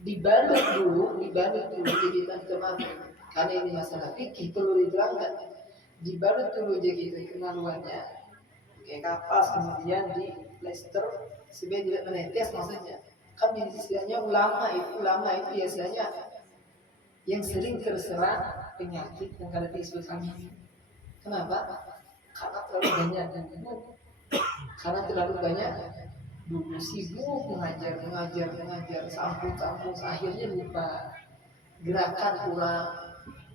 dibalut dulu jadi teman-teman. Karena ini masalah fikih perlu diterangkan. Dibalut dulu jadi kemaluannya, kayak kapas, kemudian di plester supaya tidak menetes maksudnya. Kan istilahnya ulama itu biasanya yang sering terserang penyakit yang kada disebut amin. Kenapa? Karena terlalu banyak karena terlalu banyak dulu sibuk mengajar sambung akhirnya lupa, gerakan kurang,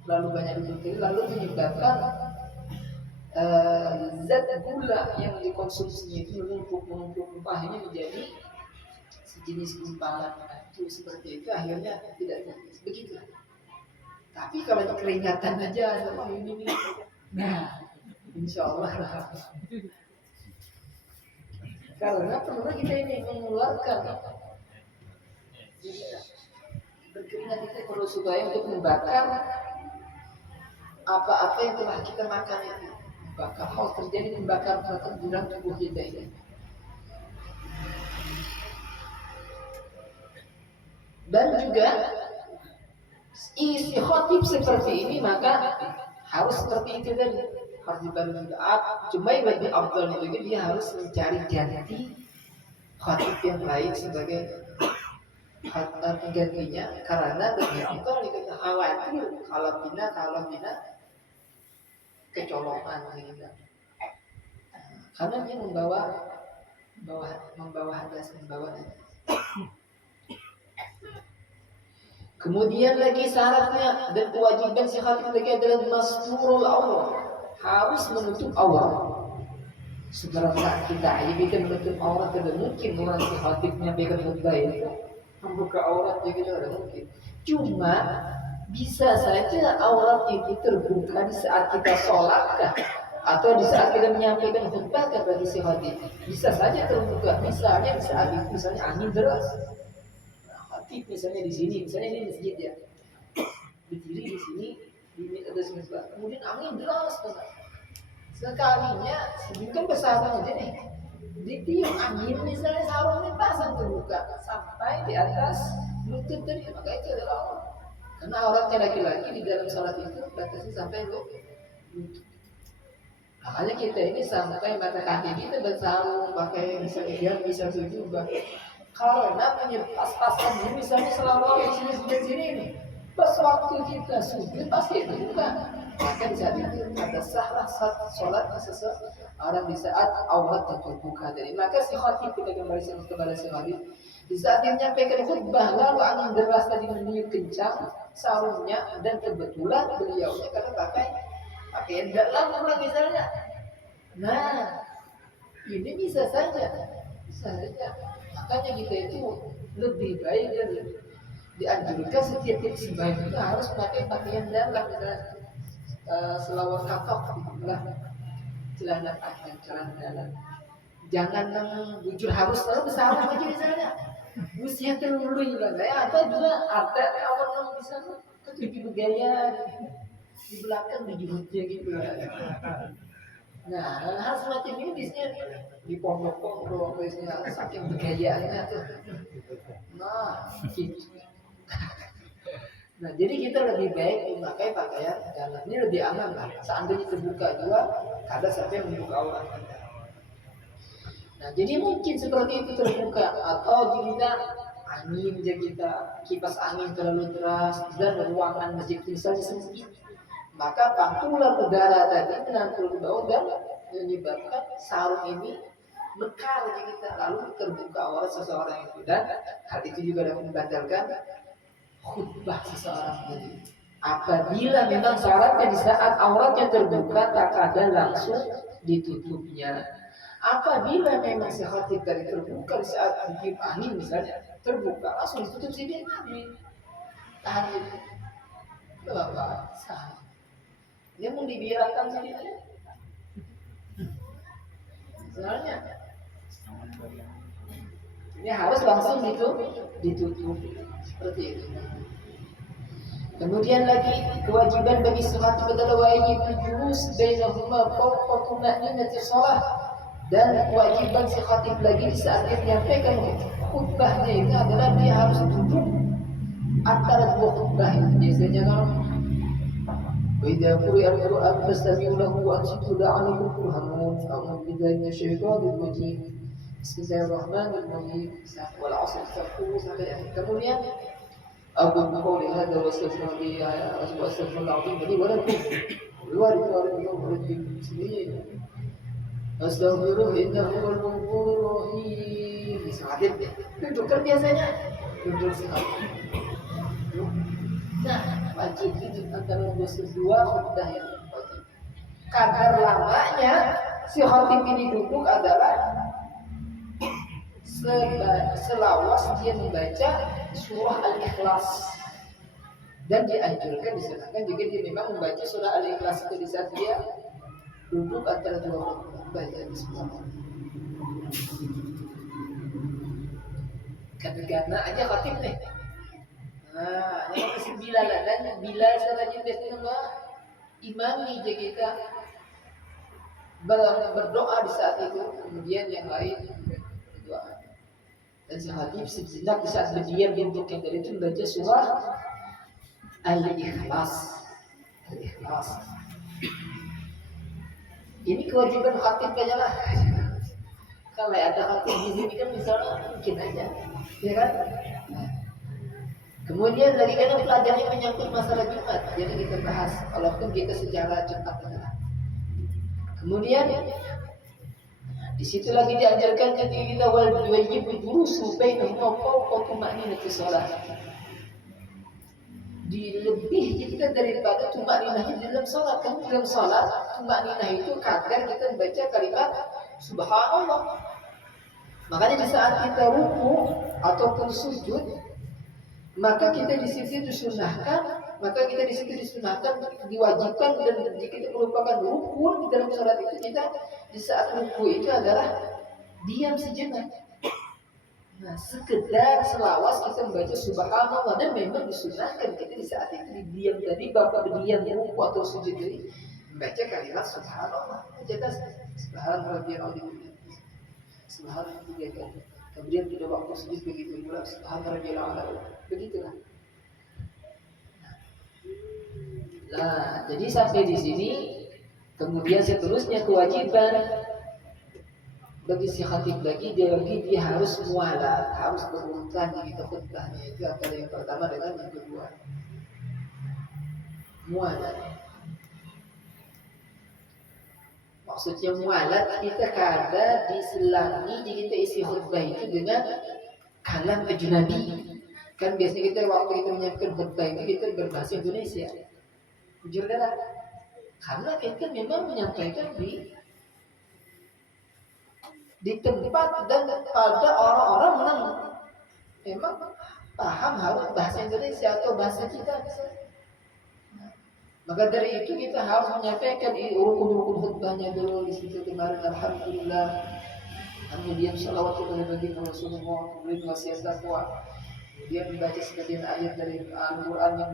lalu banyak duduk lalu menyebabkan zat gula yang dikonsumsinya itu menumpuk akhirnya menjadi sejenis gumpalan. Itu seperti itu akhirnya tidak begitu. Tapi kalau keringatan aja sama ini, nah insya Allah lah. Karena perlu kita ini mengeluarkan berkeringat itu perlu supaya untuk membakar apa-apa yang telah kita makan itu. Bakar hal terjadi membakar pertempuran tubuh kita ini. Dan juga isi khotib seperti ini maka harus seperti itu tadi, harus dibantu doa. Cuma yang lebih afdal itu dia harus mencari ganti khotib yang lain sebagai penggantinya, karena lebih afdal kita khawatir kalau bina kecolongan gitu. Karena dia membawa hadas, membawa. Kemudian lagi syaratnya dan kewajiban si khatib lagi adalah masturul aurat, harus menutup aurat. Sekarang saat kita menutup aurat tidak mungkin orang si khatib menyampaikan khutbah itu membuka aurat jadi tidak mungkin. Cuma bisa saja aurat itu terbuka di saat kita sholat atau di saat kita menyampaikan khutbah bagi si khatib. Bisa saja terbuka, misalnya di saat itu misalnya angin deras. Misalnya di sini, misalnya ini masjid ya, berdiri di sini, di atas misbah, kemudian angin deras banget. Sekalinya, sedikit besar aja nih, ditiup angin misalnya sarungnya pasang terbuka sampai di atas lutut tadi, maka itu adalah aurat. Karena auratnya laki-laki di dalam salat itu batasnya sampai lutut. Makanya kita ini sampai mata kaki kita bersarung, pakai misalnya dia bisa juga. Karena pas-pasan ini misalnya selama di sini ini, pas waktu kita sujud pasti itu bukan. Maka di saat itu ada sahlah sholat seseorang di saat aurat terbuka. Jadi maka si khatib kita kembali kepada si khatib di saat dia menyampaikan khutbah lalu angin deras tadi meniup kencang sarungnya dan kebetulan beliaunya karena pakai pakaian dalam misalnya. Nah ini bisa saja. Makanya kita itu lebih baik dan dianjurkan setiap sembahyang itu harus pakai pakaian dalam, selawar katok lah, celana panjang, celana dalam. Jangan bujur harus selalu bersama aja misalnya. Usia terlalu ya atau juga ada orang bisa lebih bergaya di belakang dijurutnya gitu. Nah, hal semacam ini biasanya di pondok-pondok biasanya saking bergayaannya tuh. Nah, gitu. Nah, jadi kita lebih baik memakai pakaian dalam. Ini lebih aman lah. Seandainya terbuka juga, kada sampai membuka aurat. Nah, jadi mungkin seperti itu terbuka atau jika angin kita kipas angin terlalu deras dan ruangan masjid misalnya sempit. Maka pantulan udara tadi menantul ke bawah dan menyebabkan sarung ini mekar di kita lalu terbuka aurat seseorang itu, dan hal itu juga dapat membatalkan khutbah seseorang tadi. Apabila memang syaratnya di saat auratnya terbuka tak ada langsung ditutupnya. Apabila memang si khatib tadi terbuka di saat ditiup angin misalnya terbuka langsung ditutup sini tahan itu. Bapak sah. Dia mau dibiarkan sendiri. Sebenarnya ini harus langsung ditutup seperti itu. Kemudian lagi kewajiban bagi sholat adalah wajib julus bainahuma fawqa tuma'ninati shalah, dan kewajiban si khatib lagi di saat dia menyampaikan khutbahnya itu adalah dia harus duduk antara dua khutbah itu biasanya kalau وإذا قرئ القرآن فاستمعوا له وأنصتوا لعلكم ترحمون أعوذ بالله من الشيطان الرجيم بسم الله الرحمن الرحيم والعصر استغفروا sampai akhir. Kemudian أقول بقولي هذا وأستغفر العظيم لي ولكم ولوالدي المسلمين أستغفروه إنه هو الغفور الرحيم. Sangat duduk kan biasanya duduk sekali. Nah, wajib itu antara dua khutbah yang wajib. Kadar lamanya si khatib ini duduk adalah selawas dia membaca surah Al-Ikhlas, dan dianjurkan disarankan jika dia memang membaca surah Al-Ikhlas itu di saat dia duduk antara dua khutbah baca bismillah. Karena aja khatib nih. Nah, yang ke-9 dan bila selanjutnya biasanya imami je kita berdoa di saat itu, kemudian yang lain berdoa. Dan si khatib sejenak di saat berdiam di untuk yang tadi itu membaca surah Al-Ikhlas. Al-Ikhlas. Ini kewajiban khatib aja lah. Kalau ada khatib di sini kan misalnya mungkin aja, ya kan? Nah. Kemudian lagi kan pelajarannya menyangkut masalah Jumat, jadi kita bahas walaupun kita secara cepat saja. Kemudian di situ lagi diajarkan ketika kita wajib durusu bainahuma fawqa tuma'ninati shalah. Lebih kita daripada tuma'ninah di dalam salat. Kan dalam salat tuma'ninah itu kadar kita membaca kalimat subhanallah. Makanya di saat kita ruku ataupun sujud, maka kita di situ disunahkan, diwajibkan, dan jika kita merupakan rukun di dalam salat itu, kita di saat ruku itu adalah diam sejenak. Nah, sekedar selawas kita membaca subhanallah, dan memang disunahkan kita di saat itu diam tadi, bapak berdiam ruku atau sujud tadi membaca kalimat subhanallah. Kita subhanallah subhanallah tiga kali. Kemudian pada waktu sujud begitu pula subhanallah, begitulah. Nah, jadi sampai di sini, kemudian seterusnya kewajiban bagi si khatib lagi dia harus mualat, harus berurutan gitu khutbahnya, itu antara yang pertama dengan yang kedua. Mualat. Maksudnya mualat, kita kada diselangi jika kita isi khutbah itu dengan kalam ajnabi. Kan biasanya kita waktu kita menyiapkan khutbah itu kita berbahasa Indonesia. Jujur kan? Karena kita memang menyampaikan di tempat dan pada orang-orang yang memang paham harus bahasa Indonesia atau bahasa kita. Maka dari itu kita harus menyampaikan rukun-rukun khutbahnya dulu di situ kemarin. Alhamdulillah, kemudian shalawat kepada Nabi Rasulullah, kemudian wasiat takwa, kemudian membaca sebagian ayat dari Al-Quran yang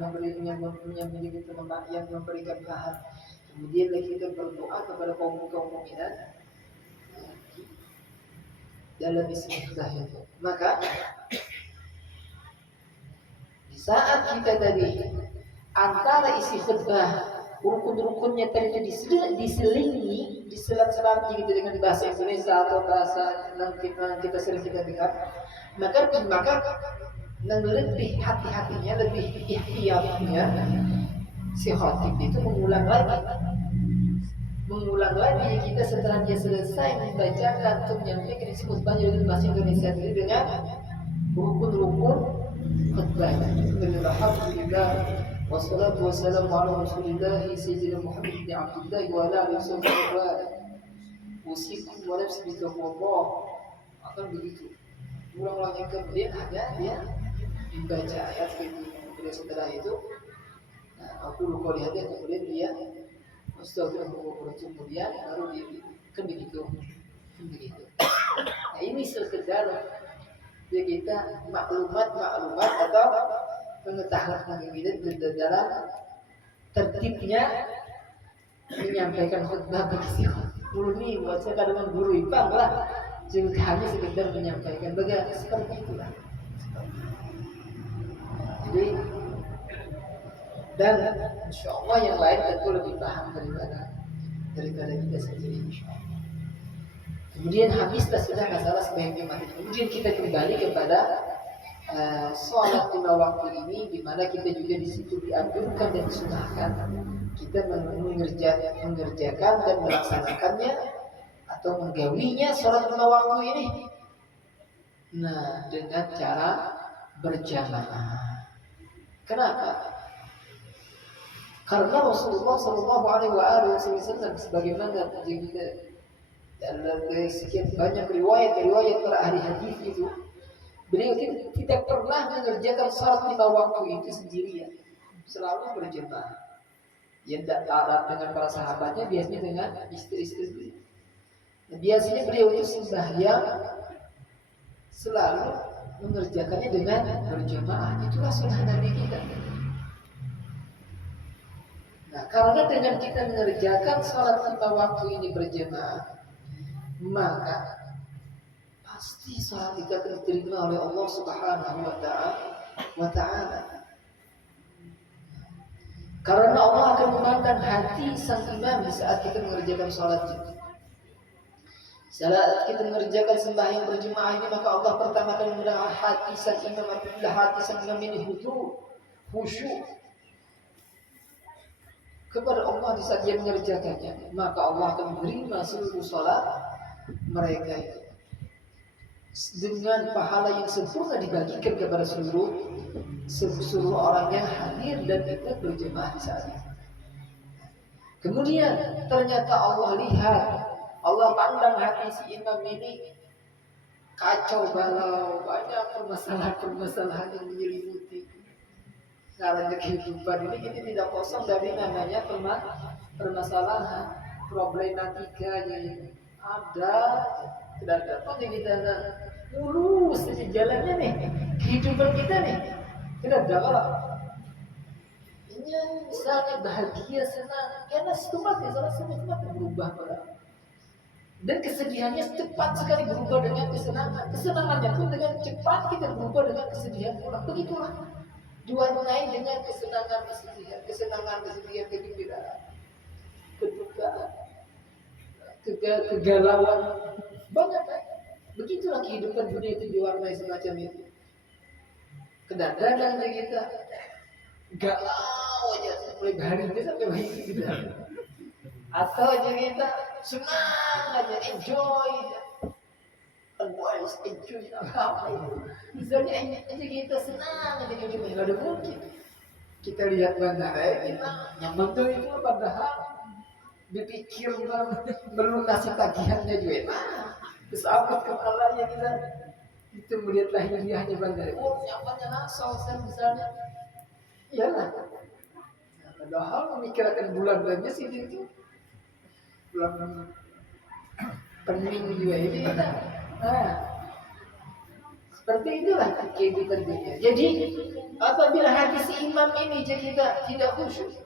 memberikan bahan. Kemudian kita berdoa kepada kaum mukminin dalam isi khutbah itu. Maka di saat kita tadi antara isi khutbah rukun-rukunnya tadi itu diselingi, diselat-selat gitu dengan bahasa Indonesia atau bahasa yang kita sering kita dengar, maka lebih hati-hatinya, lebih ihtiyatnya si khatib itu mengulang lagi kita setelah dia selesai membacakan untuk menyampaikan isi khutbahnya dengan bahasa Indonesia tadi dengan rukun-rukun khutbahnya. Alhamdulillah. Wassalatu wassalamu ala rasulillah sayyidina Muhammad bin Abdullah wa ala alihi wasallam. Usikum wa nafsi bitaqwallah. Akan begitu. Ulang-ulang yang kemudian ada dia membaca ayat kemudian setelah itu aku lupa lihat kemudian dia astagfirullah, kemudian baru dia kan begitu. Nah, ini sekedar ya kita maklumat atau pengetahuan kita dalam tertibnya menyampaikan khutbah bagi guru ini. Buat saya kadang guru IPA lah, juga hanya sekedar menyampaikan seperti itulah. Jadi Dan insya Allah yang lain tentu lebih paham daripada kita sendiri, insya Allah. Kemudian habislah sudah masalah sebagai mati. Kemudian kita kembali kepada sholat 5 waktu ini, di mana kita juga di situ dianjurkan dan disunahkan kita mengerjakan dan melaksanakannya atau menggawinya sholat 5 waktu ini. Nah, dengan cara berjamaah. Kenapa? Karena Rasulullah Shallallahu Alaihi Wasallam sebagaimana dari sekian banyak riwayat para ahli hadis itu, beliau tidak pernah mengerjakan sholat 5 waktu itu sendirian, selalu berjamaah. Yang tidak taat dengan para sahabatnya, biasanya dengan istri-istri. Biasanya beliau itu sembahyang selalu mengerjakannya dengan berjamaah. Itulah sunnah Nabi kita. Nah, karena dengan kita mengerjakan sholat 5 waktu ini berjamaah, maka pasti sholat kita akan diterima oleh Allah Subhanahu wa Ta'ala. Karena Allah akan memandang hati sang imam di saat kita mengerjakan sholat itu. Saat kita mengerjakan sembahyang berjemaah ini, maka Allah pertama kali memandang hati sang imam. Apabila hati sang imam ini khusyuk kepada Allah di saat dia mengerjakannya, maka Allah akan menerima seluruh sholat mereka itu dengan pahala yang sempurna dibagikan kepada seluruh orang yang hadir dan ikut berjemaah di saat itu. Kemudian ternyata Allah lihat, Allah pandang hati si imam ini kacau balau, banyak permasalahan yang menyelimuti. Karena kehidupan ini kita tidak kosong dari namanya permasalahan, problematika yang ada. Tidak dapat kita lurus saja jalannya nih, kehidupan kita nih. Tidak dapat. Ini misalnya bahagia, senang, karena setempat berubah pada. Dan kesedihannya cepat sekali berubah dengan kesenangan. Kesenangannya pun dengan cepat kita berubah dengan kesedihan pula. Begitulah. Diwarnai dengan kesenangan, kesedihan, kegembiraan, kedukaan, kegalauan. Banyak kan? Begitulah kehidupan dunia itu diwarnai semacam itu. Kadang-kadang kita galau aja mulai hari ini sampai hari kita. Atau aja kita senang aja, enjoy apa itu? Misalnya aja kita senang aja, nggak ada mungkin. Kita lihat bandara kita nyaman tuh itu, padahal dipikir melunasi tagihannya juga. Kesabut kepalanya kita itu melihat lahiriahnya bandara. Oh, nyamannya nasol misalnya. Iyalah. Padahal memikirkan bulan-bulannya sih itu. Bulan pening juga ini kita. Nah, seperti itulah kehidupan dunia. Jadi apabila hati si imam ini kita tidak khusyuk,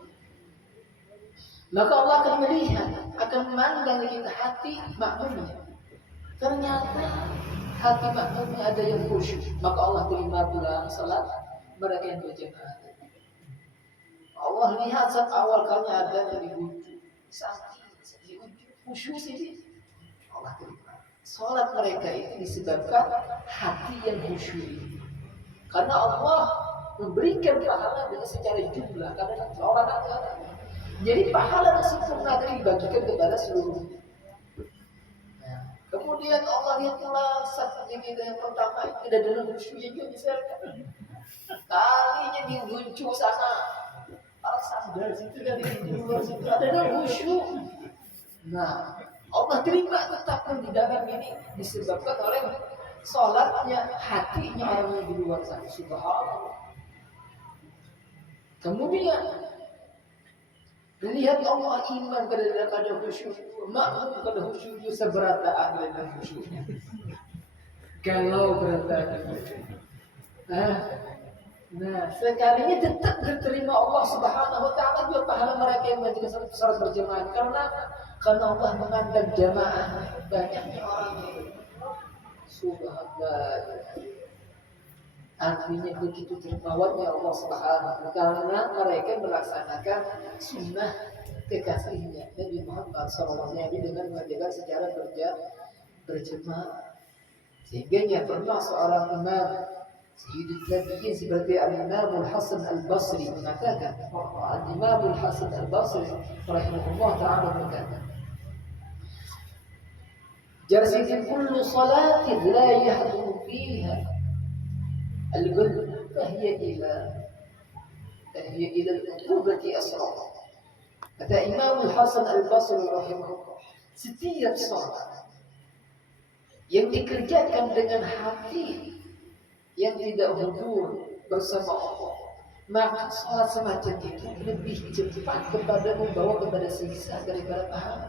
maka Allah akan melihat, akan memandang kita hati makmumnya. Ternyata hati makmumnya ada yang khusyuk, maka Allah terima pula salat mereka yang berjamaah. Allah lihat saat awal kali ada yang dibujuk, sakit, khusyuk sih. Allah terima. Salat mereka itu disebabkan hati yang khusyuk. Karena Allah memberikan pahala dengan secara jumlah, karena orang ada. Jadi pahala yang sempurna tadi dibagikan kepada seluruhnya. Kemudian Allah lihat pula saat yang pertama itu tidak dalam khusyuknya juga misalkan. Kalinya diguncu sana, para sandal situ dari luar situ ada dalam khusyuk. Nah, Allah terima tetap di dalam ini disebabkan oleh sholatnya, hatinya orang yang di luar sana. Subhanallah. Kemudian lihat Allah iman pada khusyuk, makmum pada khusyuk seberataan dengan khusyuknya. Kalau berataan. Nah, sekalinya tetap diterima Allah Subhanahu wa Ta'ala juga pahala mereka yang menjaga salat berjamaah. Karena Allah memandang jamaah banyaknya orang itu. Subhanallah. Artinya begitu terbawanya Allah Subhanahu karena mereka melaksanakan sunnah kekasihnya Nabi Muhammad SAW dengan mengajarkan secara berjemaah. Sehingga pernah seorang imam Sayyidul Tabi'in seperti Al-Imam Al-Hasan Al-Basri mengatakan, Al-Imam Al-Hasan Al-Basri rahimahullah ta'ala berkata, "Jarsitin kullu salatin la yahduru fiha al-qalb fahiya ila al-uqubati asra." Kata Imam Al-Hasan Al-Basri rahimahullah, setiap salat yang dikerjakan dengan hati yang tidak hudur bersama Allah, maka salat semacam itu lebih cepat kepada membawa kepada siksa daripada pahala.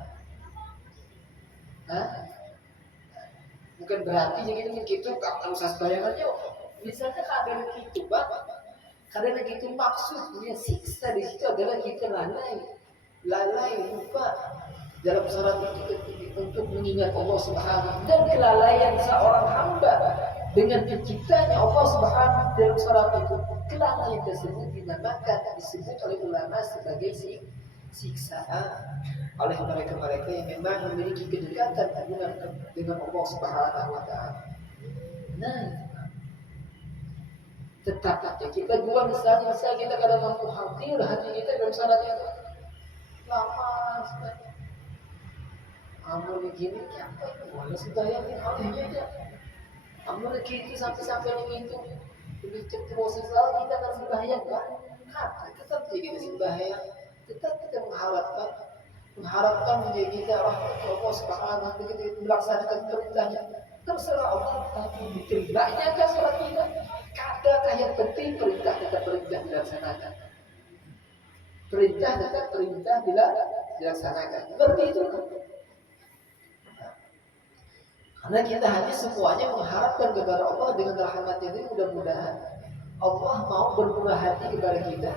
Bukan berarti yang gitu kalau usah bayangannya. Misalnya kadang gitu bang, kadang gitu maksudnya siksa di situ adalah kita lalai lupa dalam salat itu untuk mengingat Allah Subhanahu dan kelalaian seorang hamba dengan penciptanya Allah Subhanahu dalam salat itu, kelalaian tersebut dinamakan disebut oleh ulama sebagai siksaan oleh mereka-mereka yang memang memiliki kedekatan dengan Allah Subhanahu wa taala. Nah, tetap ya kita dua misalnya kita kadang mampu hadir hati kita dalam salat itu lama sekali. Amal begini apa itu? Mana sebayangin halnya aja. Amal gitu sampai itu lebih cepat proses kita akan sembahyang kan? Tetap kita sembahyang, tetap kita mengharapkan menjadi kita Allah Subhanahu kita melaksanakan perintahnya. Terserah Allah tapi diterimanya kan salat kita. Kadang yang penting perintah dilaksanakan. Perintah dilaksanakan. Seperti itu. Karena kita hanya semuanya mengharapkan kepada Allah dengan rahmat ini, mudah-mudahan Allah mau bermurah hati kepada kita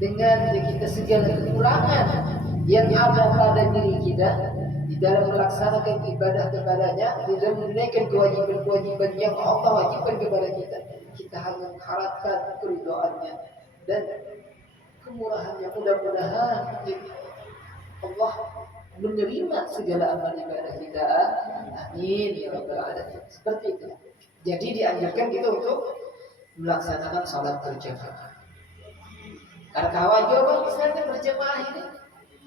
dengan kita segala kekurangan yang ada pada diri kita di dalam melaksanakan ibadah kepadanya, di dalam menunaikan kewajiban-kewajiban yang Allah wajibkan kepada kita. Kita hanya mengharapkan keridhaannya dan kemurahannya. Mudah-mudahan Allah menerima segala amal ibadah kita. Amin ya rabbal alamin. Seperti itu. Jadi dianjurkan kita untuk melaksanakan salat berjamaah. Karena kawan misalnya berjamaah ini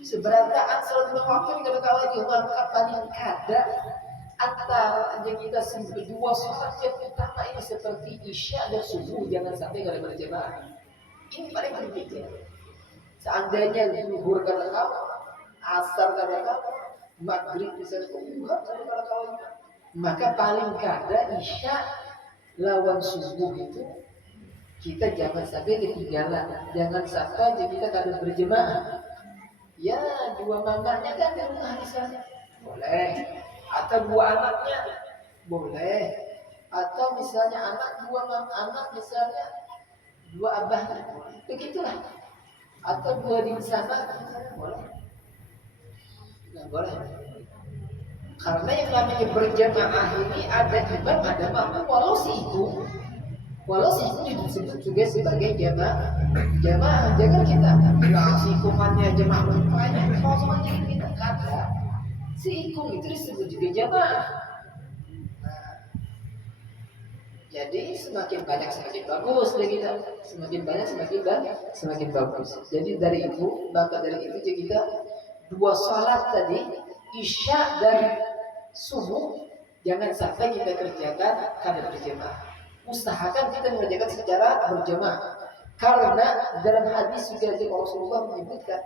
seberantakan salat lima waktu kalau kawan maka paling kada antara kita dua salat yang utama ini seperti isya dan subuh jangan sampai kada berjamaah. Ini paling penting. Seandainya zuhur kada kawan, asar kada kawan, maghrib misalnya kada kawan, maka paling kada isya lawan subuh itu kita jangan sampai ketinggalan, jangan sampai kita kada berjemaah. Ya dua mamanya kan di rumah misalnya boleh, atau dua anaknya boleh, atau misalnya anak misalnya dua abahnya begitulah, atau dua di sana boleh, nggak boleh. Karena yang namanya berjamaah ini ada imam ada makmum, walau itu disebut juga sebagai jamaah. Jangan kita si ikumannya jamaah banyak, semuanya kita kata si ikum itu disebut juga jamaah. Jadi semakin banyak semakin bagus kita, semakin banyak semakin bagus. Jadi dari itu kita dua salat tadi isya dan subuh jangan sampai kita kerjakan kada berjamaah. Usahakan kita mengerjakan secara berjamaah. Karena dalam hadis juga Rasulullah menyebutkan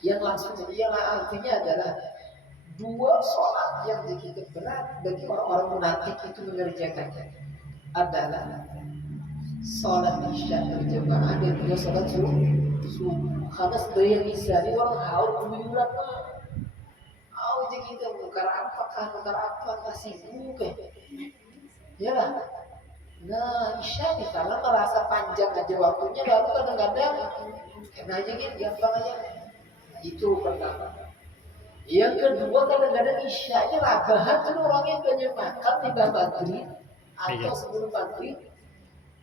yang artinya adalah dua sholat yang begitu berat bagi orang-orang munafik itu mengerjakannya adalah sholat isya berjamaah dan juga sholat subuh. Karena sebagian bisa di orang haul kuyuran jadi kita bukan apa sibuk ya lah. Nah isya nih karena merasa panjang aja waktunya, lalu kadang-kadang kena aja gitu gampang aja. Itu pertama. Yang kedua kadang-kadang isyanya labahan kan orangnya banyak makan tiba maghrib atau sebelum maghrib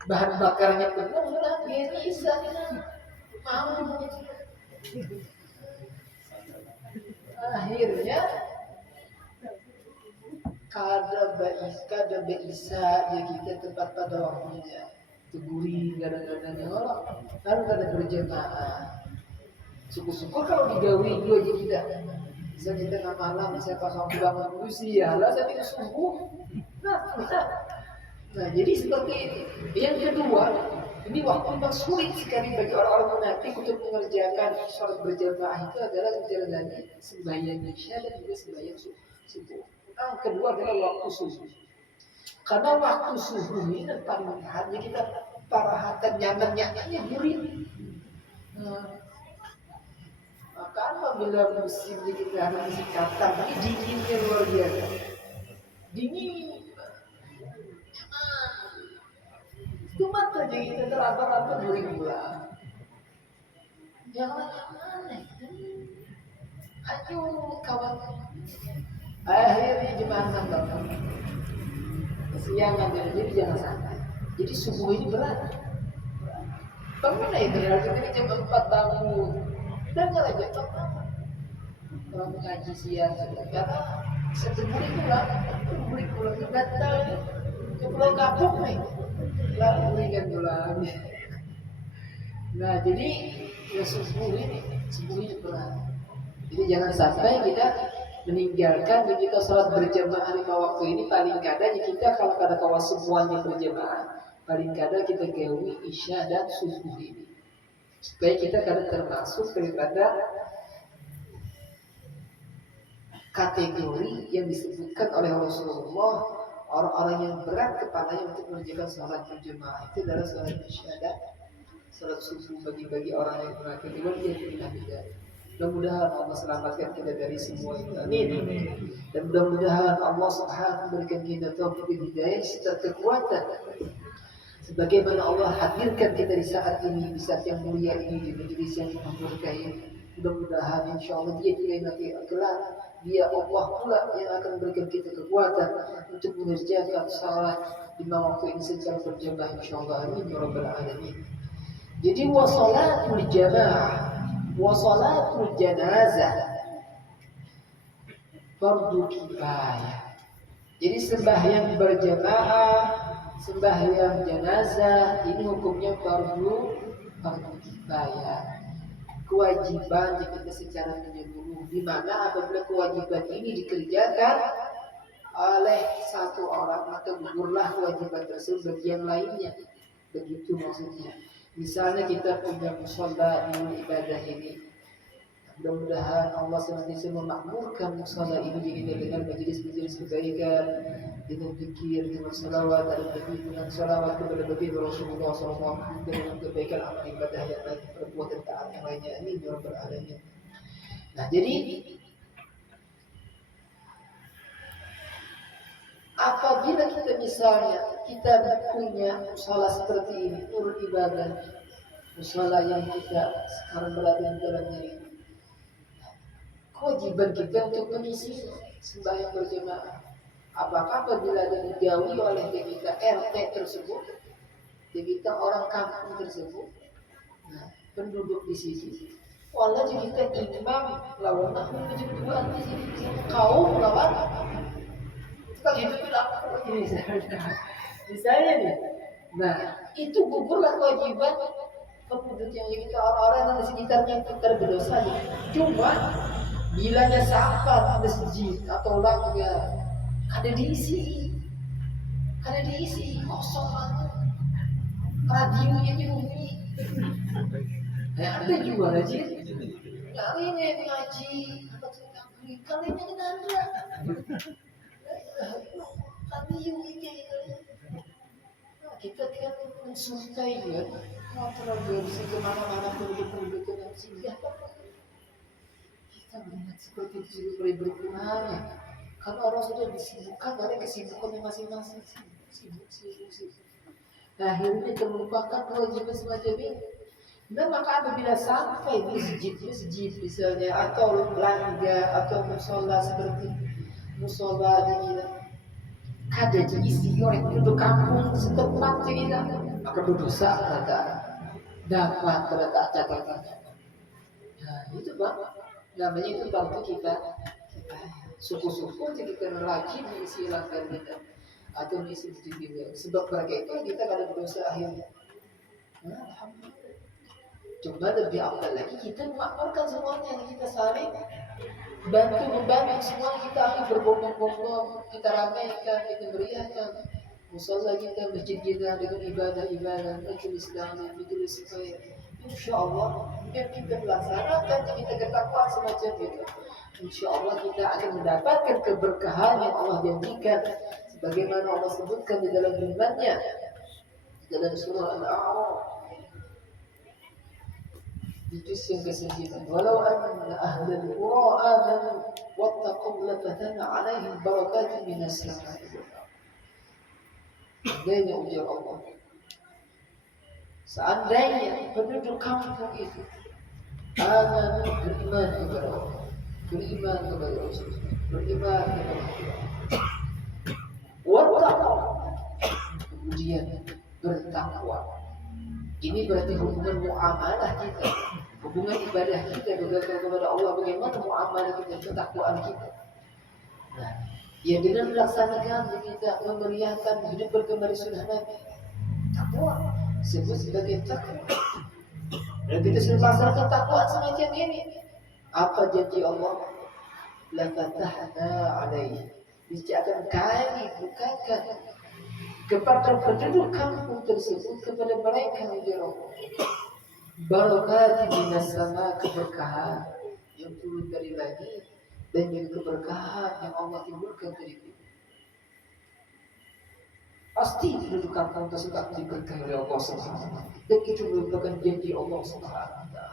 bahan bakarnya penuh sudah bisa mau. Akhirnya kada bisa ya kita tempat pada waktunya teguri kadang-kadang orang lalu kada berjamaah. Syukur-syukur kalau digawi dua aja kita bisa kita tengah malam saya pasang bangun dulu sih ya lah tapi subuh. Nah jadi seperti itu. Yang kedua, ini waktu yang sulit sekali bagi orang-orang munafik untuk mengerjakan sholat berjamaah itu adalah menjalani sembahyang isya dan juga sembahyang subuh. Yang kedua adalah waktu subuh. Karena waktu subuh ini dan paling hanya kita parahatan nyaman-nyamannya gurih. Maka apabila musim kita harus dikatakan ini dinginnya luar biasa. Dingin. Cuma saja kita terapa-apa gurih pula. Jangan aneh. Ayo kawan. Akhirnya jemaah nambah. Kesiangan jadi jangan santai. Jadi subuh ini berat. Bangun ya berarti ini jam 4 bangun. Dan nggak aja orang mengaji siang karena sebelum pulang ke batal ke Pulau Kapuk nih. Lalu berikan doang. Nah jadi ya subuh ini berat. Jadi jangan sampai kita meninggalkan kita sholat berjamaah 5 waktu ini. Paling kadang kita kalau kada kawan semuanya berjamaah, paling kadang kita gawi isya dan subuh ini supaya kita kada termasuk daripada kategori yang disebutkan oleh Rasulullah orang-orang yang berat kepalanya untuk mengerjakan sholat berjamaah. Itu adalah sholat isya dan sholat subuh bagi orang yang munafik. Mudah-mudahan Allah selamatkan kita dari semua itu. Amin. Dan mudah-mudahan Allah Subhanahu memberikan kita taufik dan hidayah serta kekuatan. Sebagaimana Allah hadirkan kita di saat ini, di saat yang mulia ini, di majelis yang berkah ini. Mudah-mudahan insya Allah dia juga nanti kelak dia Allah pula yang akan memberikan kita kekuatan untuk mengerjakan salat 5 waktu ini secara berjamaah insya Allah. Amin ya rabbal alamin. Jadi wasalatul jamaah, wasalatul janazah fardu kifayah. Jadi sembahyang berjamaah, sembahyang jenazah ini hukumnya fardu kifayah. Kewajiban kita secara menyeluruh, di mana apabila kewajiban ini dikerjakan oleh satu orang maka gugurlah kewajiban tersebut bagi yang lainnya. Begitu maksudnya. Misalnya kita punya mushola di ibadah ini, mudah-mudahan Allah senantiasa memakmurkan mushola ini dengan majelis-majelis kebaikan, dengan zikir, dengan salawat, dengan salawat kepada Nabi Rasulullah SAW, dengan kebaikan amal ibadah yang lain, perbuatan taat yang lainnya. Ini yang beralamin. Nah, jadi apabila kita misalnya kita punya mushola seperti ini, urut ibadah, mushola yang kita sekarang berada di dalamnya ini, kewajiban kita untuk mengisi sembahyang berjamaah. Apakah apabila digawi oleh kita RT tersebut, kita orang kampung tersebut, nah, penduduk di sini, walau kita imam lawan kejujuran di sini, kaum lawan kita hidup tidak misalnya nih, nah itu gugurlah kewajiban penduduk yang kita orang-orang yang di sekitarnya yang berdosa. Cuma bilanya sampah masjid atau langgar ada diisi kosong banget, radionya di bumi ada juga aja kalinya yang ngaji kalinya kan ada radio ini kita kan mensuntai ya motor bisa kemana-mana penduduk yang singgah kita melihat seperti itu berkurangnya. Kalau orang sudah disibukkan dari kesibukannya masing-masing, sibuk. Nah, akhirnya terlupakan kewajiban semacam ini. Nah, maka apabila sampai masjid misalnya atau langgar atau musola seperti musola ini, kada diisi oleh penduduk kampung setempat cerita, maka maka berdosa ternyata dapat terletak catatan. Nah itu bang, namanya itu bantu kita suku-suku jadi kita rajin mengisi langgar kita atau mengisi kita. Sebab mereka itu kita kadang berdosa akhirnya. Nah, alhamdulillah. Cuma lebih awal lagi kita memakmurkan semuanya, kita saling bantu membantu semua, kita ambil berbondong-bondong, kita ramaikan, kita meriahkan musola kita, masjid kita dengan ibadah-ibadah, majelis taklim, majelis khair. Insya Allah jika kita melaksanakan, kita ketakwaan semacam itu, insya Allah kita akan mendapatkan keberkahan yang Allah janjikan, sebagaimana Allah sebutkan di dalam firman-Nya dalam surah Al-A'raf. Di juz yang ke-9, walau anna ahlal qura amanu wattaqu lafatana 'alaihim barakatun minas sama'i wal ardh. Andainya ujar Allah, seandainya penduduk kampung itu amanu, beriman kepada Allah, beriman kepada Rasul, beriman kepada Allah, wattaqu, kemudian bertakwa. Ini berarti hubungan muamalah kita, hubungan ibadah kita kepada Allah, bagaimana muamalah kita, ketakwaan kita. Nah, ya dengan melaksanakan kita memeriahkan hidup berkembali sunnah Nabi, takwa sebut sebagai takwa. Dan kita sudah melaksanakan takwa semacam ini. Apa janji Allah? La fatahna alaihi, niscaya akan kami bukakan kepada penduduk kampung tersebut, kepada mereka yang barakati minas sama, keberkahan yang turun dari langit dan juga keberkahan yang Allah timbulkan dari bumi. Pasti penduduk kampung tersebut diberkahi oleh Allah Subhanahu, dan itu merupakan janji Allah Subhanahu.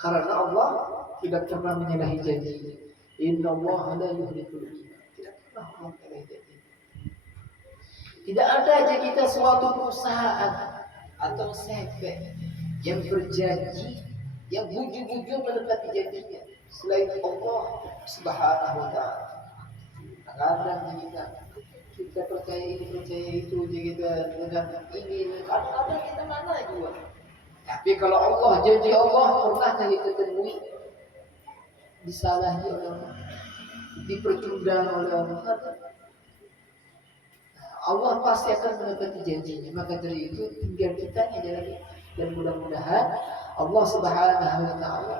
Karena Allah tidak pernah menyalahi janji. Inna Allah la yukhliful mi'ad. Tidak pernah Allah menyalahi janji. Tidak ada aja kita suatu perusahaan atau CV yang berjanji, yang bujur-bujur menepati janjinya selain Allah Subhanahu wa Ta'ala. Kadang kita percaya ini, percaya itu, kita dengan ini, kadang-kadang kita mana juga. Tapi kalau Allah, janji Allah pernah kita temui disalahi oleh Allah, dipercundang oleh Allah. Allah pasti akan menepati janjinya. Maka dari itu tinggal kita jalani, dan mudah-mudahan Allah Subhanahu wa Ta'ala,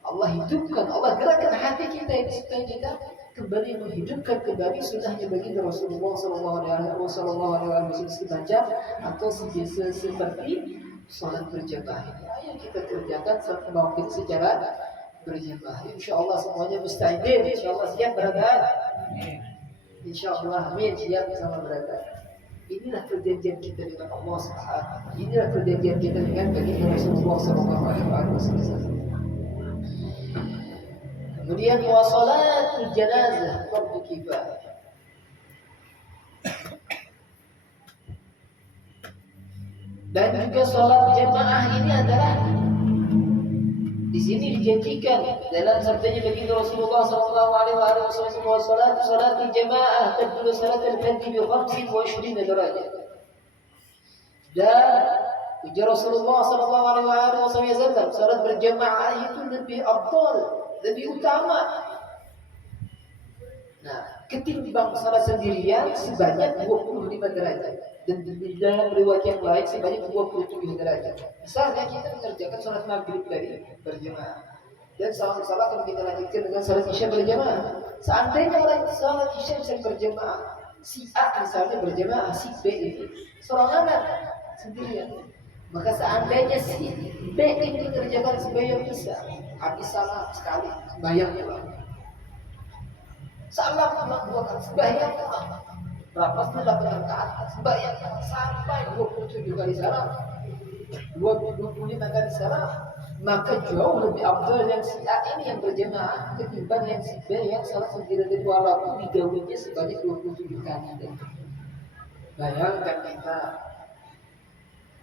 Allah hidupkan, Allah gerakkan hati kita ini supaya kita kembali menghidupkan kembali sunnahnya baginda Rasulullah sallallahu alaihi wasallam semacam atau seperti salat berjamaah ini. Ayo kita kerjakan salat waktu itu secara berjamaah. Insyaallah semuanya musta'idin, insyaallah siap berangkat. InsyaAllah, amin, siap bersama berangkat. Inilah perjanjian kita dengan Allah Subhanahu. Inilah perjanjian kita dengan baginda Rasulullah sallallahu alaihi wasallam. Kemudian wa salatul janazah fardu kifayah. Dan juga salat jamaah ini adalah di sini dijanjikan dalam sabdanya baginda Rasulullah sallallahu alaihi wasallam, salat jamaah tadullu salat al-fardhi bi 25 derajat. Dan ujar Rasulullah sallallahu alaihi wasallam, salat berjamaah itu lebih afdal, lebih utama. Nah, ketimbang salat sendirian sebanyak 25 derajat. Dan di dalam riwayat yang lain sebanyak 27 derajat. Misalnya kita mengerjakan salat maghrib tadi berjamaah, dan salat kalau kita lanjutkan dengan salat isya berjamaah. Seandainya orang salat isya bisa berjamaah, si A misalnya berjamaah, si B ini sorangan sendirian, maka seandainya si B ini mengerjakan sembahyang isya, habis salat sekali sembahyang pulang, salam dua kali sembahyang pulang, berapa sudah rakaat sembahyang sampai 27 kali salam, 25 kali salam, maka jauh lebih afdal yang si A ini yang berjamaah ketimbang yang si B yang salat sendiri, walaupun digawinya sebanyak 27 kali. Bayangkan kita,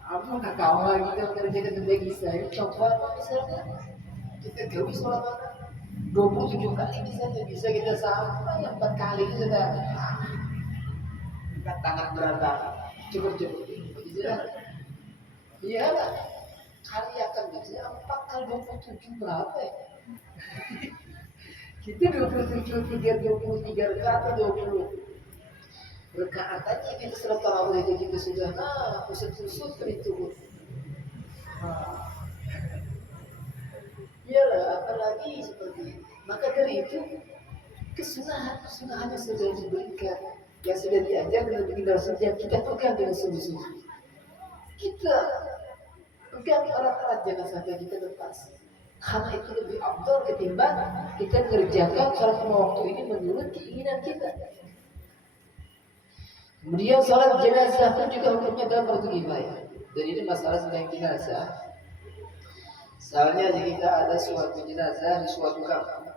apakah kawan kita mengerjakan sebagai saya, coba misalnya kita gawi sholat 27 kali bisa kita sampai 4 kali sudah tangan berantakan, cukup bisa Iya lah, karyakan gitu. 4 kali 27 berapa ya? Kita 27, 23 rakaat atau 20 rakaat aja kita sudah tarawih itu kita sudah pusat-pusat itu. Iyalah, apalagi seperti itu. Maka dari itu kesunahan sudah diberikan, yang sudah diajarkan oleh kita saja kita pegang dengan sungguh-sungguh. Kita pegang erat-erat, jangan sampai kita lepas. Karena itu lebih afdal ketimbang kita mengerjakan sholat lima waktu ini menurut keinginan kita. Kemudian sholat jenazah pun juga hukumnya adalah fardu kifayah. Dan ini masalah tentang jenazah. Misalnya kita ada suatu jenazah di suatu kampung,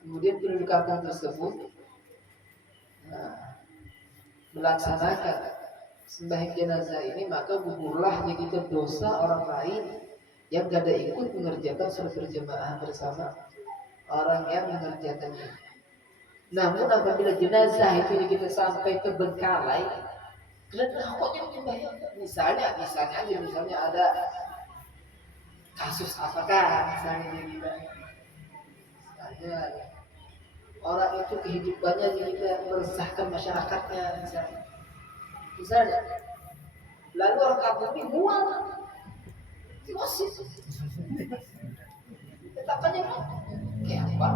kemudian penduduk kampung tersebut melaksanakan sembahyang jenazah ini, maka gugurlah kita dosa orang lain yang gak ada ikut mengerjakan sholat berjamaah bersama orang yang mengerjakannya. Namun apabila jenazah itu kita sampai ke Bengkalai, kenapa misalnya ada kasus apakah misalnya orang itu kehidupannya kita meresahkan masyarakatnya misalnya lalu orang kampung ini mual diusir tetapannya kayak apa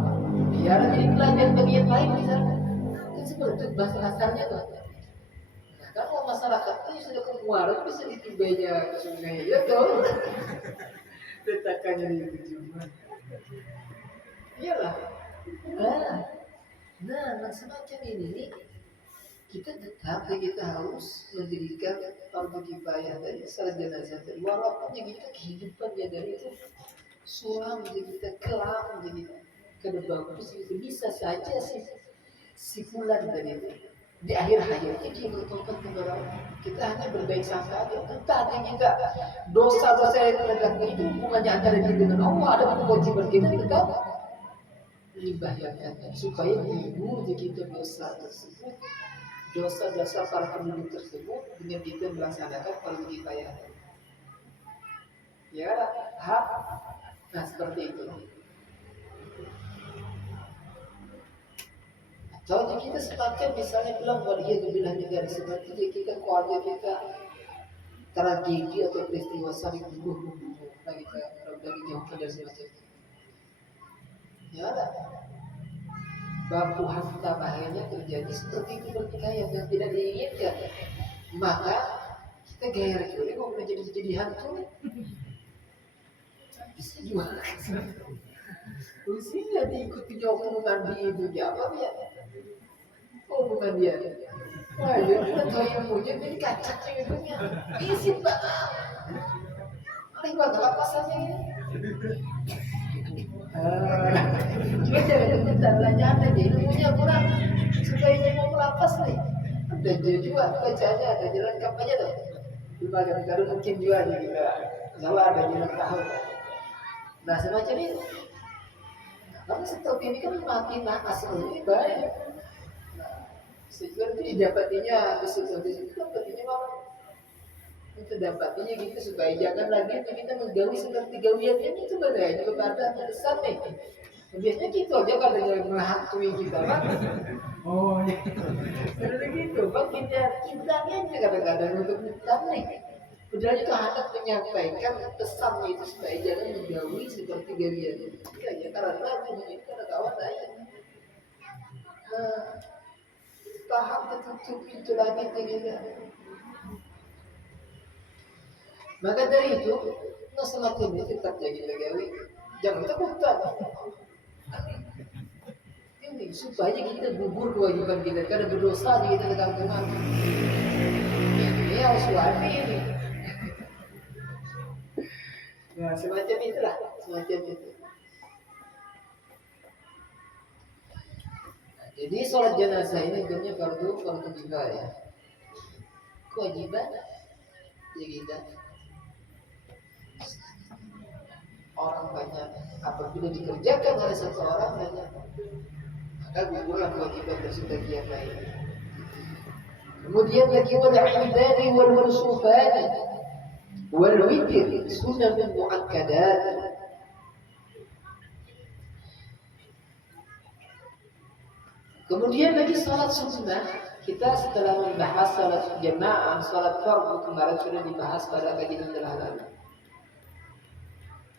biar jadi pelajar bagi yang lain misalnya kan seperti itu bahasa kasarnya tuh. Nah, kalau masyarakat ini sudah kemuaran bisa ditibanya ke sungai ya tuh letakannya itu cuma iyalah nah semacam ini nih kita harus mendirikan fardu kifayah dari salat jenazah tadi, walaupun kita kehidupannya dari itu suram kita kelam kita bagus itu bisa saja si fulan dari itu di akhir hayatnya dia bertobat kepada Allah. Kita hanya berbaik sangka aja. Entah kita dosa-dosa yang terlakukan itu hubungannya antara kita dengan Allah, ada kewajiban kita tetap dibayarkan supaya gugur kita dosa tersebut, dosa-dosa para penduduk tersebut dengan kita melaksanakan fardu kifayah. Ya, hak. Nah seperti itu. Kalau kita sepakat misalnya bilang bahwa dia dibilang negara seperti kita keluarga kita tragedi atau peristiwa saling membunuh, kita dari jauhkan dari semacam itu. Ya ada baku hantu bahayanya terjadi seperti itu pertikaian yang tidak diinginkan. Maka kita gairah juga kok menjadi hantu bisa juga. Usianya diikuti jauh omongan di ibu apa ya? Omongan dia. Wah, kita tahu yang punya jadi kacak hidupnya. Isi banget. Paling banget apa saja ini. Cuma jangan bentar belanja ada dia ilmunya kurang supaya dia mau melapas nih. Ada juga bacaannya ada jalan kampanye tuh. Berbagai negara mungkin juga ada kita. Salah ada jalan tahu. Nah semacam itu. Karena seperti ini kan mati nakas ini baik. Seperti didapatinya seperti itu dapatinya malah itu dapatinya gitu supaya jangan lagi kita menggawi seperti gawiannya itu bedanya kepada besar nih. Biasanya gitu aja kalau yang menghantui kita kan. Oh iya. Seperti gitu, bang kita aja kadang-kadang untuk kita nih. Padahal itu hendak menyampaikan pesannya itu supaya jangan menjauhi seperti gawiannya. Ya karena itu ada kawan saya. Tahan tertutup itu lagi kita. Maka dari itu, masalah ini tetap jadi gawi. Jangan takutan. Ini supaya kita gugur kewajiban kita karena berdosa kita datang ke mana. Ini harus suami ini. Nah, semacam itulah, semacam itu. Jadi sholat jenazah ini hukumnya fardu kifayah. Kewajiban ya kita. Orang banyak apabila dikerjakan oleh satu orang banyak, maka gugurlah kewajiban tersebut yang lain. Kemudian lagi wal ibadi wal marsufani, Wal witir sunnah muakkadat. Kemudian lagi salat sunnah, kita setelah membahas salat jamaah, salat fardu kemarin sudah dibahas pada kajian telah lalu.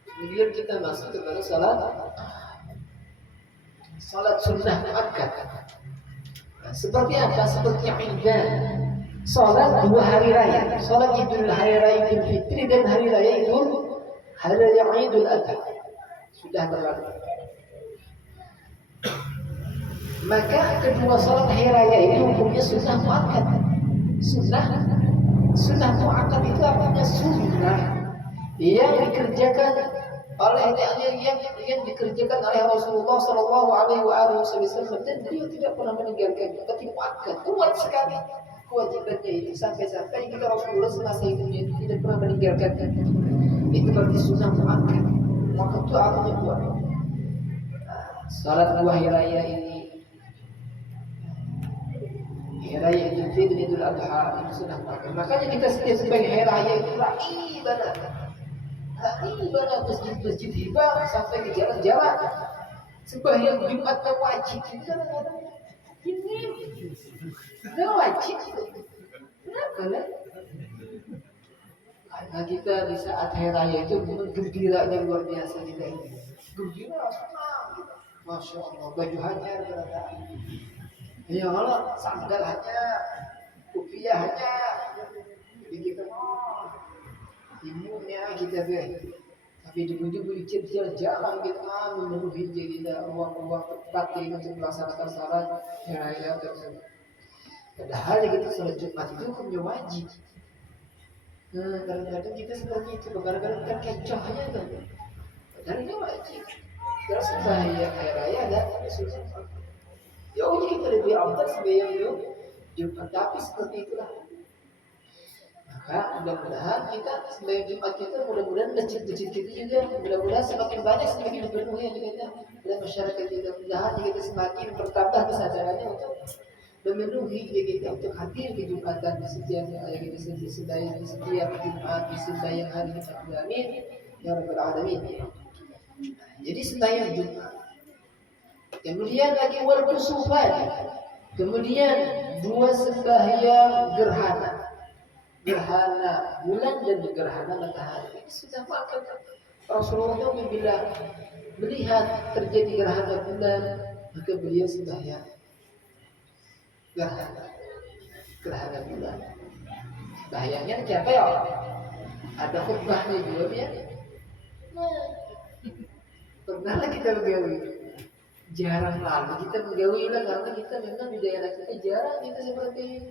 Kemudian kita masuk kepada salat sunnah muakkad. Nah, seperti apa? Seperti Aidan. Salat 2 hari raya, salat hari raya Idul Fitri dan hari raya Idul Adha sudah berlalu. Maka kedua salat hari raya ini hukumnya sunnah muakkad. Sunnah muakkad itu artinya sunnah yang dikerjakan oleh yang dikerjakan oleh Rasulullah Shallallahu Alaihi Wasallam dan beliau tidak pernah meninggalkan. Tapi muakkad kuat sekali kewajibannya itu sampai kita Rasulullah semasa hidupnya itu tidak pernah meninggalkan. Itu berarti sunnah muakkad. Maka itu artinya kuat. Salat 2 hari raya ini, hari raya Idul Fitri, Idul Adha itu sunnah muakkad. Makanya kita setiap sebagai hari raya itu ibadah. Ibadah masjid hibah sampai ke jalan-jalan. Sembahyang Jumatnya wajib. Ini nggak wajib. Kenapa lah? Karena kita di saat hari raya itu gembiranya luar biasa kita ini. Gembira senang. Masya Allah, baju hanya berada. Ya Allah, sandal hanya, kopiah hanya. Jadi kita ibunya kita tapi dibujuk-bujuk jalan kita memenuhi jadi ruang-ruang tempat untuk melaksanakan salat raya tersebut. Padahal kita salat Jumat itu hukumnya wajib. Nah, kadang-kadang kita seperti itu, kadang-kadang kita kecoh aja kan. Padahal itu wajib. Terus bahaya hari raya ada susah. Ya udah kita lebih afdal sebagai Jumat, tapi seperti itulah. Maka mudah-mudahan kita sebagai Jumat kita mudah-mudahan masjid-masjid kita juga mudah-mudahan semakin banyak semakin dipenuhi juga dan masyarakat kita mudah-mudahan kita semakin bertambah kesadarannya untuk memenuhi kita untuk hadir di Jumatan di setiap Jumat di sembahyang hari kita. Amin ya rabbal alamin. Jadi sembahyang Jumat. Kemudian lagi wal kusufan. Kemudian 2 sembahyang gerhana bulan dan gerhana matahari. Ini sudah makan. Rasulullah itu bila melihat terjadi gerhana bulan, maka beliau sembahyang gerhana bulan. Sembahyangnya siapa ya? Ada khutbahnya juga ya. Pernahlah kita menggawi. Jarang lalu kita menggawi lah karena kita memang di daerah kita jarang kita seperti ini.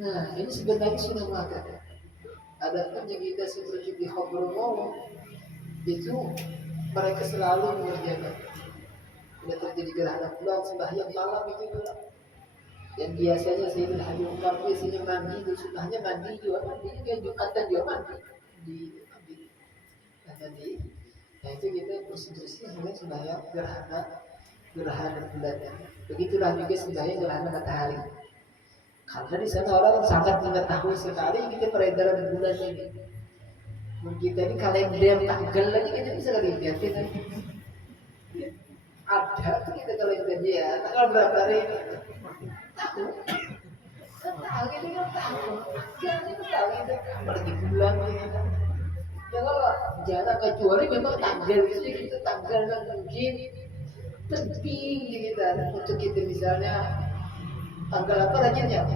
Nah, ini sebenarnya sudah muakkad. Adapun yang kita seperti di Khobrol itu mereka selalu mengerjakan. Bila terjadi gerhana bulan sembahyang malam itu pula. Dan biasanya Sayyidina Habib Umar biasanya mandi itu sunnahnya mandi juga Jumatan juga mandi di. Nah itu kita bersih-bersih dengan sembahyang gerhana bulan. Begitulah juga sembahyang gerhana matahari. Karena di sana orang sangat mengetahui sekali kita peredaran bulan ini. Kita ini kalender tanggal lagi kita bisa lihat kita. Ada tuh kita kalendernya ya, tanggal berapa hari ini? Tahu kita kan tahu. Jangan kita tahu kita apalagi bulan ini. Ya kalau jangan kecuali memang tanggal itu kita tanggal yang mungkin penting kita untuk kita misalnya. Tanggal apa rajinnya?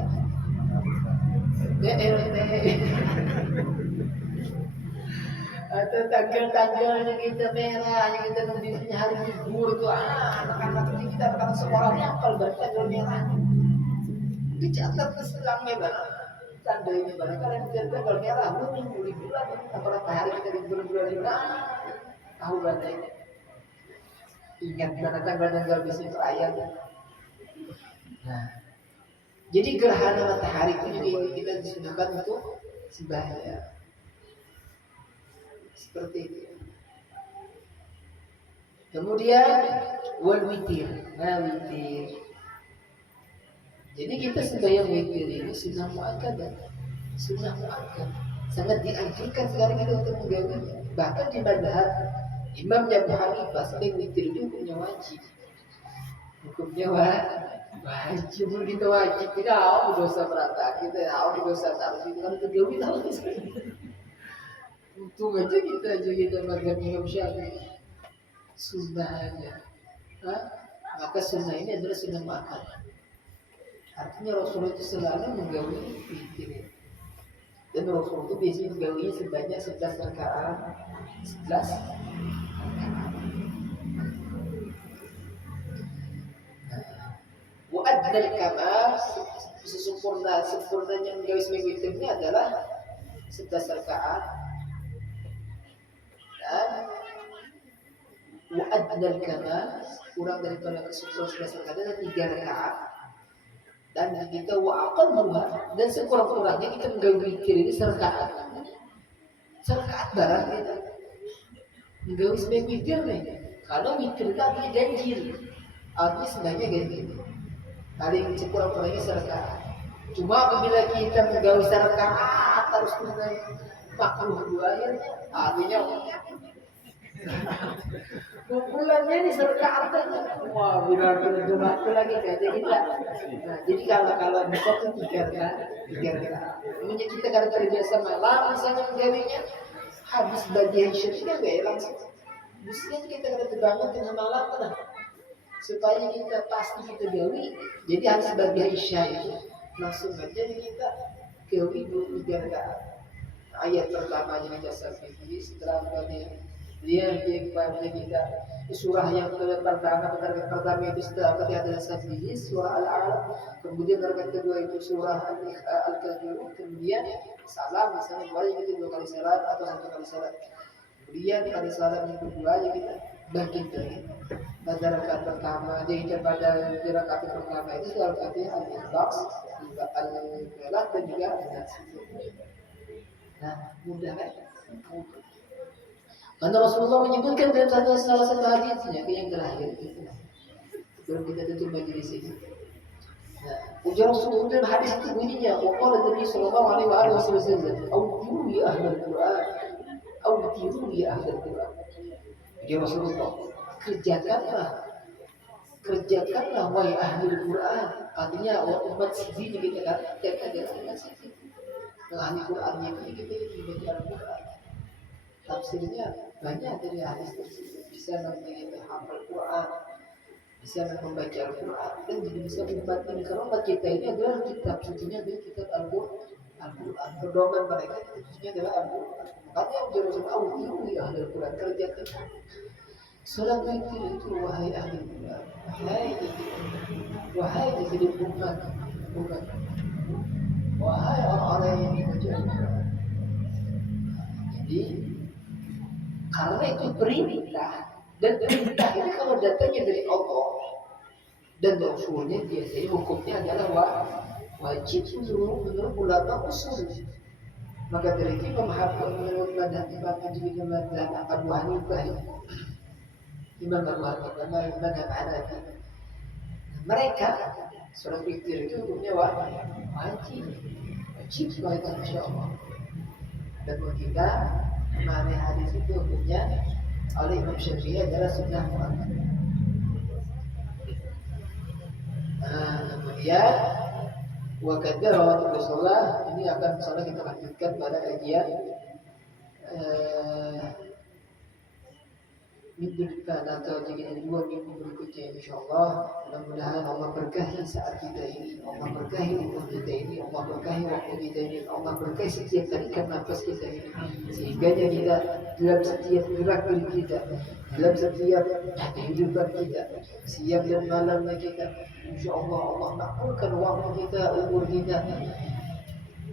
Atau tanggal-tanggalnya kita merah, yang kita nulisnya hari libur itu anak-anak ini kita akan sekolahnya kalau tanggal merah. Dicatat keselangnya barang, tandanya barang. Kalau kita tanggal merah, liburan, berapa hari kita libur-liburan ini? Tahu berapa ini? Ingat mana tanggal-tanggal bisnis ayat. Nah. Jadi gerhana matahari itu juga kita disunahkan untuk sembahyang. Seperti itu. Kemudian wal witir. Nah, witir. Jadi kita sembahyang witir ini sunnah muakkad. sunnah muakkad. Sangat dianjurkan sekarang kita untuk menggawinya. Bahkan di madhab Imam Abu Hanifah sering witir itu hukumnya wajib. Hukumnya wajib kita wajib. Kita tahu dosa berat, kita tahu dosa harus itu kan tergawi tahu. Untung aja kita madhab Imam Syafi'i sunnah aja. Maka sunnah ini adalah sunnah muakkad. Artinya Rasulullah itu selalu menggawi witir. Dan Rasul itu biasanya menggawinya sebanyak 11 rakaat. 11 Wa'adnal kamal, sempurnanya menggawi seminggu witirnya adalah 11 rakaat. Dan wa'adnal kamal, kurang daripada kesempurnaan 11 rakaat adalah 3 rakaat. Dan kita wa'aqalluha, dan sekurang-kurangnya kita menggawi witir ini serakaat barang kita menggawi seminggu witir nih. Kalau witir itu artinya ganjil, artinya sebenarnya ganjil paling sekurang-kurangnya serakaat. Cuma apabila kita menggawi serakaat harus tunai makruh dua, artinya kumpulannya ini serakaat aja. Wah, benar-benar itu lagi kayak kita. Nah, jadi kalau buka tuh tiga kan. Namanya kita kalau terbiasa malam misalnya menggawinya habis bagian syiriknya nggak langsung. Mestinya kita kalau terbangun tengah malam kan, supaya kita pasti kita gawi. Jadi habis bagian isya itu langsung aja kita gawi 23 rakaat. Ayat pertamanya jasa fikih, setelah dia kepada kita surah yang pertama itu setelah Fatihah Sajdah, surah Al-A'la, kemudian rakaat kedua itu surah Al-Kafirun, kemudian salam misalnya boleh kita 2 kali salam atau 1 kali salam. Kemudian kali salam yang kedua kita bagi lagi. Pada rakaat pertama jadi pada rakaat pertama itu surah Al-Fatihah, Al-Ikhlas, Al-Falaq dan juga An-Nas. Nah, mudah kan? Karena Rasulullah menyebutkan dalam salah satu hadisnya yang terakhir itu. Sebelum kita tutup majelis ini. Nah, ujar Rasulullah dalam hadis itu bunyinya, waqala Nabi sallallahu alaihi wasallam, "Awtiru ya ahlal Qur'an, awtiru ya ahlal Qur'an." Ujar Rasulullah, kerjakanlah wahai ahlul Qur'an. Artinya umat sini kita katakan adalah umat sini. Ahli Qur'annya kita baca Al-Qur'an. Tafsirnya banyak dari hadis tersebut, bisa menjadi hafal Quran, bisa membaca Al-Quran, dan juga bisa membantu. Karena umat kita ini adalah kitab sucinya adalah kitab Al-Quran. Pedoman mereka kitab sucinya adalah Al-Quran. Makanya Rasulullah SAW ya ahli Al-Quran, kerjakan salat itu wahai ahli Al-Quran, wahai jadi bukan wahai orang-orang yang membaca Al-Quran. Jadi karena itu perintah, dan perintah ini kalau datangnya dari Allah dan Rasulnya biasanya hukumnya adalah wajib menurut ulama usul. Maka dari itu menurut madhab Imam Abu Hanifah, Imam Abu Hanifah, madhab Hanafi, mereka sholat witir itu hukumnya wajib sebagai insya Allah. Dan buat kita memahami hadis itu hukumnya oleh Imam Syafi'i adalah sunnah muakkad. Kemudian wakadha rawatib Rasulullah, ini akan misalnya kita lanjutkan pada kajian minggu depan atau jadi 2 minggu berikutnya insyaallah. Mudah-mudahan Allah berkahi saat kita ini, Allah berkahi umur kita ini, Allah berkahi waktu kita ini, Allah berkahi setiap tarikan nafas kita ini, sehingga kita dalam setiap gerak diri kita, dalam setiap kehidupan kita, siang dan malamnya kita, insyaallah Allah makbulkan waktu kita, umur kita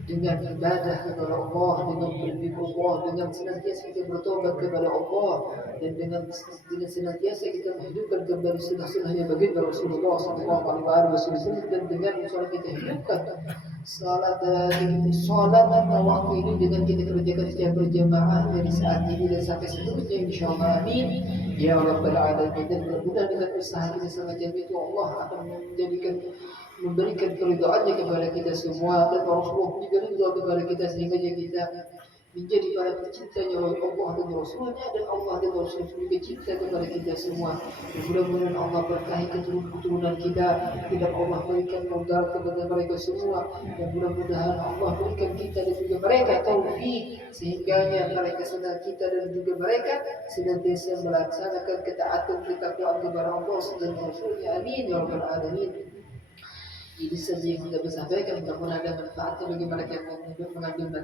dengan ibadah kepada Allah, dengan berzikir Allah, dengan senantiasa kita bertobat kepada Allah, dan dengan senantiasa kita menghidupkan kembali sunnah-sunnahnya baginda Rasulullah SAW, dan dengan salat kita hidupkan salat waktu ini dengan kita kerjakan secara berjamaah dari saat ini dan sampai seterusnya insyaallah. Amin ya rabbal alamin. Dan mudah-mudahan dengan usaha kita semacam itu Allah akan menjadikan memberikan keridhaannya kepada kita semua, dan Rasulullah juga ridha kepada kita sehingga kita menjadi para pencintanya oleh Allah dan Rasulnya, dan Allah dan Rasul juga cinta kepada kita semua. Dan mudah-mudahan Allah berkahi keturunan kita, tidak Allah berikan modal kepada mereka semua, dan mudah-mudahan Allah berikan kita dan juga mereka taufik sehingga mereka sedang kita dan juga mereka senantiasa melaksanakan ketaatan ketakwaan kepada Allah dan Rasulnya. Amin ya rabbal alamin. Ini saja yang kita sampaikan, mudah-mudahan ada manfaatnya bagi mereka yang mengambil